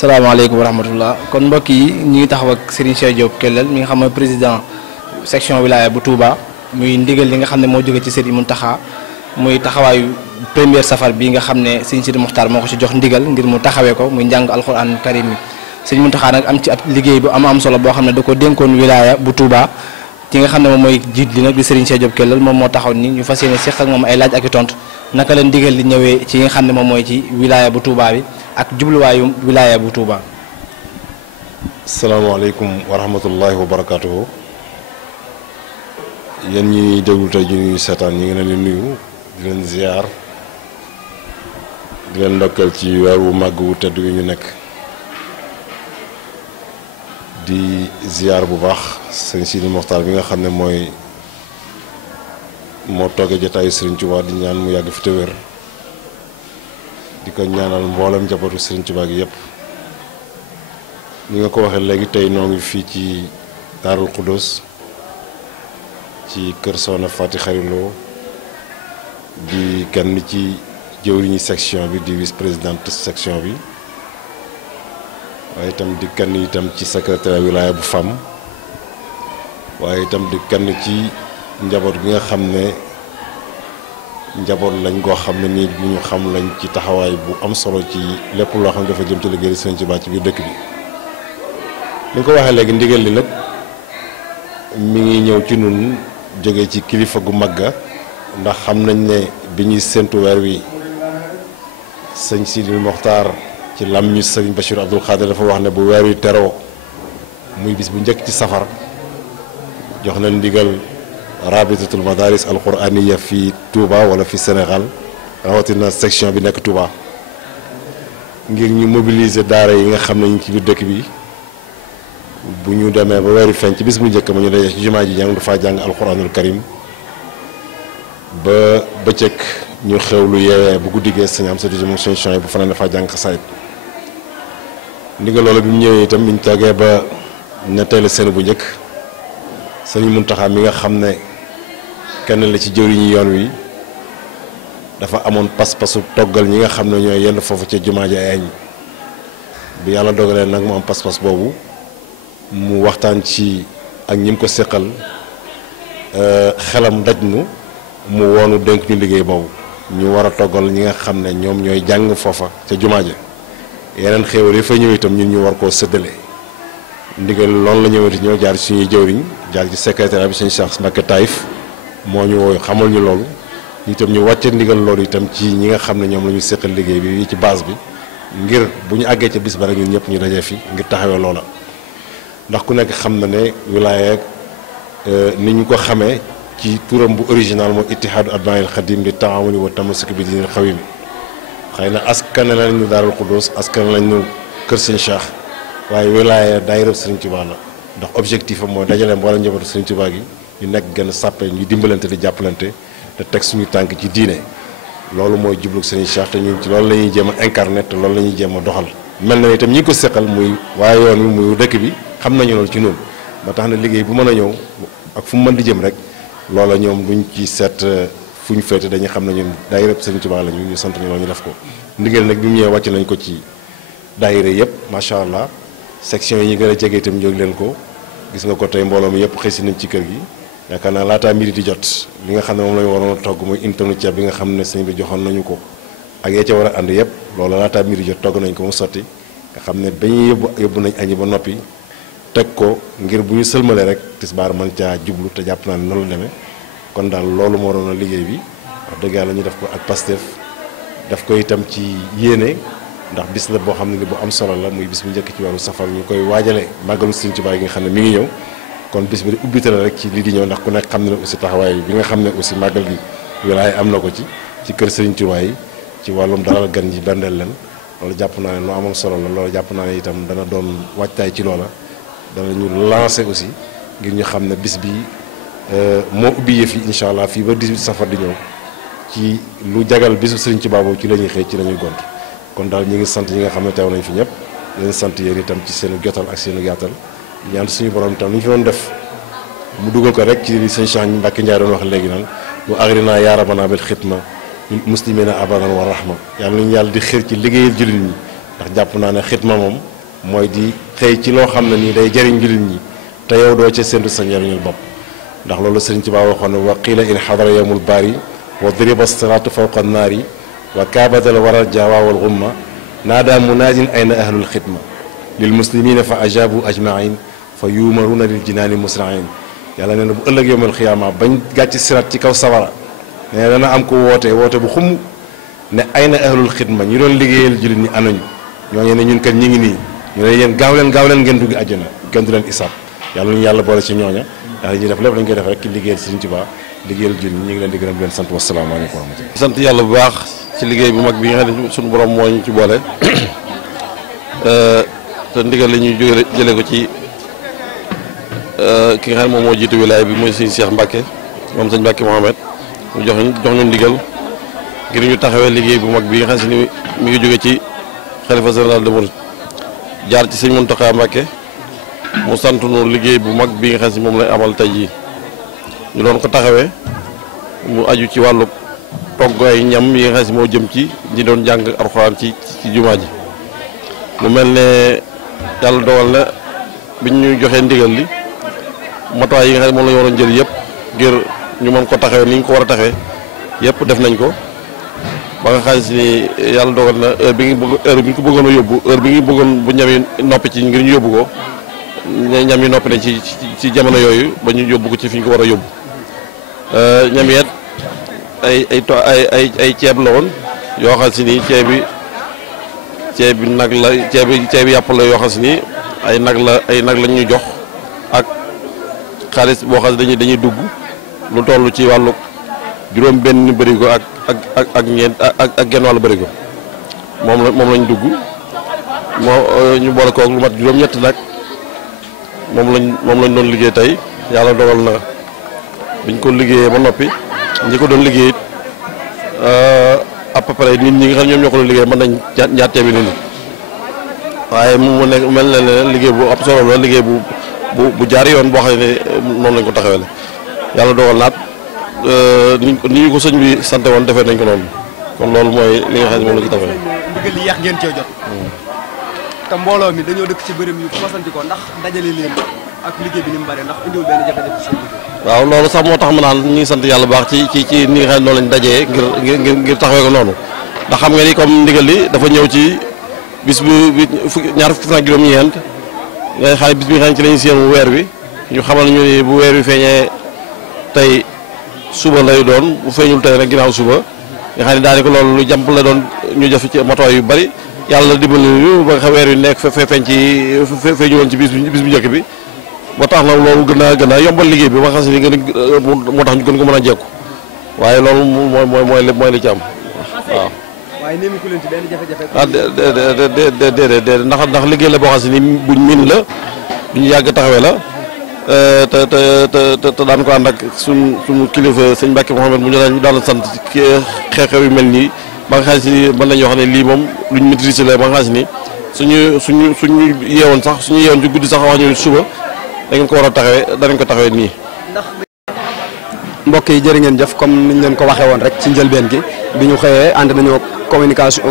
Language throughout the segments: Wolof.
salaamaaleykum wa rahmatullah kon mbokk yi ñu ngi taxaw ak Serigne Cheikh Diop Kellel mi nga xam mooy président section wilaya bu Touba muy ndigal li nga xam ne moo jóge ci Serigne Mountakha muy taxawaayu première safar bi nga xam ne Serigne Sidi Mokhtar moo ko ci jox ndigal ngir mu taxawee ko muy njàng alxuraan karim mi Serigne Mountakha nag am ci ab liggéey bu am solo boo xam ne da ko dénkoon wilaya bu Touba ki nga xam ne moom mooy jiit li nag di Serigne Cheikh Diop Kellel moom moo taxaw ni ñu fas yéene seq ak moom ay laaj ak i tontu naka la ndigal li ñëwee ci nga xam ne moom mooy ci wilaya bu Touba bi ak jubluwaayu wilaya bu Touba. salaamaaleykum wa rahmatullahi wa barakaatuhu. yéen ñi déglu tey ñu seetaan ñi ngi leen di nuyu di leen ziar di leen ndokkal ci weer wu màgg wu tedd wi ñu nekk di ziar bu baax sëñ Sidi Mokhtar bi nga xam ne moo toogee jotaayu Serigne Touba di ñaan mu yàgg fi te wér di ko ñaanal mboolem njabootu Serigne Touba gi yëpp ni nga ko waxee léegi tey noo ngi fii ci Daarul Xuddoos ci kër Soxna Faty Khary Lo di kenn ci jëwriñu section bi di vice présidente section bi waaye itam di kenn itam ci secrétaire wilaya bu femme waaye itam di kenn ci njaboot gi nga xam ne njaboot lañ goo xam ne nii bu ñu xam lañ ci taxawaay bu am solo ci lépp loo xam ne dafa jëm ci liggéey Sëriñ Tuubaa ci biir dëkk bi ni nga ko waxee léegi ndigal li nag mi ngi ñëw ci nun jóge ci kilifa gu magga ndax xam nañ ne bi ñuy séntu weer wi sëñ Sidi Mokhtar ci lam ñu sëriñ Bachir Abdoul Khadir dafa wax ne bu weer wi teroo muy bis bu njëkk ci safar jox na ndigal rabitatul madaris alquraniya fi Touba wala fi Sénégal rawatina section bi nekk Touba ngir ñu mobiliser daara yi nga xam ne ñu ci biir dëkk bi bu ñu demee ba weeri feeñ ci bis bu njëkk ma ñu dajee ci jumaa ji jàng dafa jàng alquranul karim ba bëccëg ñu xewlu yeewee bu guddigee sëñ am sa diji moom suñu yi bu fanaan dafa jàng xasaayit ndigal loolu bi mu ñëwee itam ñu toogee ba ne tey la seen bu njëkk sëñ Mountakha mi nga xam ne kenn la ci jëwriñu yoon wi dafa amoon pas-pasu toggal ñi nga xam ne ñooy yenn foofu ca jumaa ji ay añ bi yàlla dogalee nag mu am pas-pas boobu mu waxtaan ci ak ñi mu ko séqal xelam daj nu mu woonu dénk ñu liggéey boobu ñu war a toggal ñi nga xam ne ñoom ñooy jàng foofa ca jumaa ja yeneen xéewal yi fa ñëw itam ñun ñu war koo séddale ndigal loolu la ñëwati ñoo jaar ci suñuy jëwriñ jaar ci secrétaire bi suñu Cheikh Mbacké Taïf moo ñu wooyu xamal ñu loolu itam ñu wàcce ndigal loolu itam ci ñi nga xam ne ñoom la ñu séqal liggéey bi ci base bi ngir bu ñu àggee ca bis ba rek ñun ñëpp ñu dajee fi ngir taxawee loola ndax ku nekk xam na ne wilaya ni ñu ko xamee ci turam bu original mooy ittihaadu atbaa'il xadim li taawuni wa tamassuki bi diinil xawim xëy na askan lañ ñu Daarul Xuddoos askan lañ ñu kër Sëñ Cheikh waaye wilaya daayira Sëriñ Tuubaa la ndax objectif am mooy dajale mboolem njabootu Sëriñ Tuubaa gi ñu nekk gën sàppe ñu dimbalante di jàppalante te teg suñu tànk ci diine loolu mooy jublu Sëriñ Cheikh te ñun ci loolu la ñuy jéem a incarné te loolu la ñuy jéem a doxal mel na itam ñi ko seqal muy waaye yoon wi muy dëkk bi xam nañu loolu ci noonu ba tax na liggéey bu mën a ñëw ak fu mu mën di jëm rek loola ñoom duñ ci seet fu ñu féete dañuy xam ne ñun daayira Sëriñ Tuubaa la ñu sant ñu loolu ñu def ko ndigal nag bi mu ñëwee wàcc nañ ko ci daayira yëpp macha allah section yi ñu gën a jege itam jóg leen ko gis nga ko tey mbooloo mi yëpp xëy si nañ ci kër gi yaakaar naa laataa midi di jot li nga xam ne moom la ñu waroon a togg muy une tonne ceeb bi nga xam ne sëñ bi joxoon nañu ko ak yee ca war a ànd yëpp loolu laataa midi jot togg nañ ko mu sotti nga xam ne dañuy yóbbu nañ añi ba noppi teg ko ngir bu ñu sëlmalee rek tisbaar mën caa jublu te jàpp naa ne noonu la demee kon daal loolu moo doon liggéey bi wax dëgg yàlla ñu def ko ak Pastef def ko itam ci yéene ndax bis la boo xam ne ni bu am solo la muy bis bu njëkk ci weeru safar ñu koy waajale màggalu Sëriñ Tuubaa yi nga xam ne mi ngi ñëw kon bis bi di ubbite la rek ci lii di ñëw ndax ku nekk xam ne aussi taxawaay bi nga xam ne aussi màggal gi wilaay am na ko ci kër Sëriñ Tuubaa yi ci wàllum dalal gan yi bendeel leen loolu jàpp naa ne lu amoon solo la loolu jàpp naa ne itam dana doon waajtaay ci loola dana ñu lancé aussi ngir ñu xam ne bis bi moo ubbi yëf yi incha allah fii ba 18 safar di ñëw ci lu jagal bisu Sëriñ Tuubaa boobu ci la ñuy xëy ci la ñuy gont kon daal ñi ngi sant ñi nga xam ne teew nañ fi ñëpp leen sant yéen itam ci seenu jotal ak seenu yaatal ñaan suñu borom itam lu ñu fi doon def mu dugal ko rek ci li sëñ Cheikh Mbacké Ndiaye doon wax léegi naan wa agrina yaa rabbana bil xidma lil muslimina abadan wa rahma yàlla nañu yàlla di xër ci liggéeyal jullit ñi ndax jàpp naa ne xidma moom mooy di xëy ci loo xam ne nii day jëriñ jullit ñi te yow doo ca séntu sa njëriñul bopp ndax loolu Sëriñ Tuubaa waxoon ne wa qiila in xadara yawmul baari wa duriba siraatu fawqa naari wa kaabadal waral jaawaa wal gumma naada munaadin ayna ahlul xidma lil muslimina fa ajabu ajmain fa yuumaruna lil jinaani musrain yàlla nee na bu ëllëg yawmal xiyaama bañ gàcc sirat ci kaw sawara nee dana am ko woote bu xumm ne ayna ahlul xidma ñi doon liggéeyal jullit ñi anañu ñooñu ne ñun kat ñi ngi nii ñu ne yéen gaaw leen ngeen dugg àjjana kenn du leen isaab yàlla ñu yàlla boole ci ñooña ndax li ñuy def lépp dañ koy def rek ki liggéeyal Sëriñ Tuubaa liggéeyal jullit ñi ngi leen di gërëm di leen sant wasalaamaaleykum wa rahmatulah. sant yàlla bu baax ci liggéey bu mag bi nga xam ne suñu borom moo ñu ci boole te ndigal li ñuy jëlee ko ci ki nga xam ne moom moo jiitu wilaaya bi mooy sëñ Cheikh Mbacke moom sëñ Mbacke Mohamed mu jox ñu ndigal ngir ñu taxawee liggéey bu mag bi nga xam ne mi ngi jóge ci xalifa général de Mouride jaar ci sëñ Mountakha Mbacke mu sant nu liggéey bu mag bi nga xam ne moom lay amal tey jii ñu doon ko taxawee mu aju ci wàllu togg ay ñam yi nga xam ne moo jëm ci ñi doon jàng alxuraan ci jumaa ji mu mel ne yàlla dogal na biñ ñu joxee ndigal li matuwaay yi nga xam ne moom la ñu waroon jël yëpp ngir ñu mën ko taxawee ni ñu ko war a taxawee yëpp def nañ ko ba nga xam ni yàlla dogal na heure bi ñu ko bëggoon a yóbbu heure bi ñu bëggoon bu ñam yi noppi ci ngir ñu yóbbu ko ñam yi noppi nañ ci jamono yooyu ba ñu yóbbu ko ci fi ñu ko war a yóbbu ñam yeet ay ceeb la woon yoo xam si ni ceeb bi nag la ceeb bi yàpp la yoo xam si ni ay nag lañ ñu jox ak xaalis boo xam ne dañuy dugg lu toll ci wàllu juróom benn bërigo ak ñeent ak genn wàllu bërigo moom lañ dugg ñu boole koog lu mat juróom-ñett nag moom lañ doon liggéey tey yàlla dogal na biñ ko liggéeyee ba noppi ñi ko doon liggéey it à peu près nit ñi nga xam ñoom ñoo ko doon liggéey mën nañ ñaar téeméeri nit waaye mu nekk mel na ne liggéey bu ab solo la liggéey bu jaar yoon boo xam ne noonu lañ ko taxawee yàlla dogal naat ni ñu ko sëñ bi sant woon defee nañ ko noonu kon loolu mooy li nga xam ne moom la ci taxawee. ndigal li yàq ngeen cee jot. te mbooloo mi dañoo dëkk ci bërëm yu fasanti ko ndax dajale leen ak liggéey bi ni mu bari ndax indiwul benn jafe-jafe ci seen liggéey. waaw loolu sax moo tax ma naan ñu ngi sant yàlla baax ci ni nga xam ne noonu lañ dajee ngir taxawee ko noonu ndax xam nga ni comme ndigal li dafa ñëw ci bis bu ñaar fukki fan ak juróom-ñeent ngay xam bis bi nga xam ne ci lañu séenu weer wi ñu xamal ñu ni bu weer wi feeñee tey suba lay doon bu feeñul tey rek ginnaaw suba nga xam ne daanaka loolu lu jàmp la doon ñu def ci matuwaay yu bari yàlla dimbali ñu ba nga xam weer wi nekk feeñ ci feeñu woon ci bis bu njëkk bi ba tax na loolu gën a yombal liggéey bi ba nga xam ne moo tax ñu gën ko mën a jekku waaye loolu mooy li ci am waaw. waaye nemmeeku leen ci benn jafe-jafe. ah déedéet ndax liggéey la boo xam ne buñ miin la duñu yàgg taxawee la te daan ko ànd ak suñu kilifa sëñ Mbacke Mouhamed mu ñu daan sant xew-xew yu mel nii ba nga xam si mën nañu wax ne lii moom luñ maîtriser la ba nga xam ni suñu yeewoon ci guddi sax wax ñu suba da ngeen ko war a taxawee danañ ko taxawee nii. mbokk yi jërë ngeen jëf comme niñ leen ko waxee woon rek ci njëlbeen gi bi ñu xëyee ànd nañoo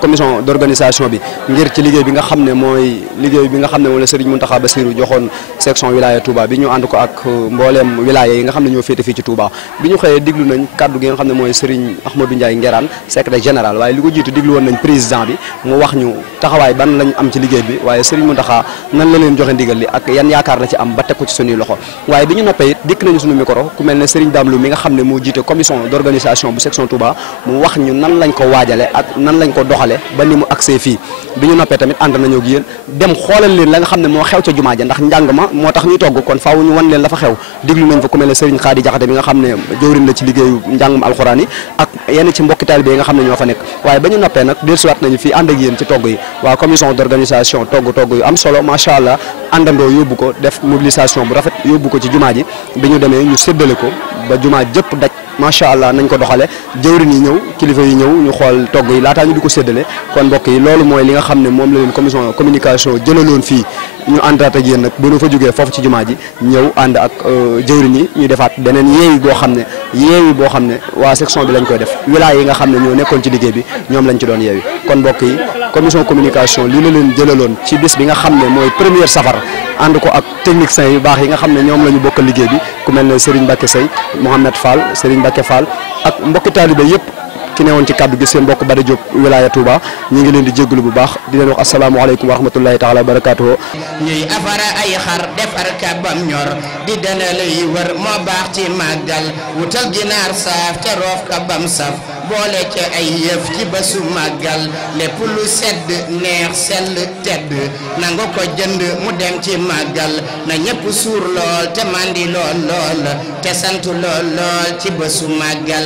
commission d'organisation bi ngir ci liggéey bi nga xam ne mooy liggéey bi nga xam ne moom la Serigne Mountakha Bassirou joxoon section wilaya Touba bi ñu ànd ko ak mbooleem wilaya yi nga xam ne ñoo féete fii ci Touba bi ñu xëyee diglu nañ kaddu gi nga xam ne mooy Serigne Ahmadou Ndiaye Nguerane secrétaire général waaye li ko jiitu diglu woon nañ président bi mu wax ñu taxawaay ban lañ am ci liggéey bi waaye Serigne Mountakha nan la leen joxe ndigal li ak yan yaakaar la ci am ba teg ko ci suñuy loxo waaye bi ñu noppee it dikk nañu suñu micro ku mel ne Serigne Damlou mi nga xam ne moo jiite commission d'organisation bu section Touba mu wax ñu nan lañ ko waajale ak nan lañ ko doxale ba ni mu accès fii bi ñu noppee tamit ànd nañoo ak yéen dem xoolal leen la nga xam ne moo xew ca jumaa ja ndax njàng ma moo tax ñuy togg kon faaw ñu wan leen la fa xew diglu nañ fa ku mel ne Serigne Khady Diakhaté bi nga xam ne jëwriñ la ci liggéeyu njàngum alxuraan yi ak yenn ci mbokki taalibe yi nga xam ne ñoo fa nekk waaye ba ñu noppee nag dellusiwaat nañu fii ànd ak yéen ci togg yi waa commission d'organisation togg yu am solo macha allah àndandoo yóbbu ko def mobilisation bu rafet yóbbu ko ci jumaa ji bi ñu demee ñu séddale ko ba jumaa jëpp daj macha allah nañ ko doxale jëwrin yi ñëw kilifa yi ñëw ñu xool togg yi laataa ñu di ko séddale kon mbokk yi loolu mooy li nga xam ne moom la leen commission communication jëlaloon fii ñu àndaat ak yéen nag bu ñu fa jógee foofu ci jumaa ji ñëw ànd ak jëwrin yi ñu defaat beneen yeewi boo xam ne waa section bi lañ koy def wilaay yi nga xam ne ñoo nekkoon ci liggéey bi ñoom lañ ci doon yeewi kon mbokk yi commission communication lii la leen jëlaloon ci bis bi nga xam ne mooy première safar ànd ko ak techniciens yu baax yi nga xam ne ñoom la ñu bokkal liggéey bi ku mel ne Serigne Mbacke Sey Mouhamed Fall Serigne Mbacke Fall ak mbokki taalibe yëpp ki ne woon ci kaddu gi seen mbokk Bada Diop wilaya Touba ñu ngi leen di jégalu bu baax di leen wax asalaamaaleykum wa rahmatullahi taala wa barakaatuhu. ñuy afara ay xar defar kabam ñor di dana lay wër moo baax ci màggal wutal ginaar saaf te roof kabam saf boole ca ay yëf ci bésu màggal lépp lu sedd neex sell tedd nanga ko jënd mu dem ci màggal na ñëpp suur lool te mandi lool lool te sant lool lool ci bésu màggal.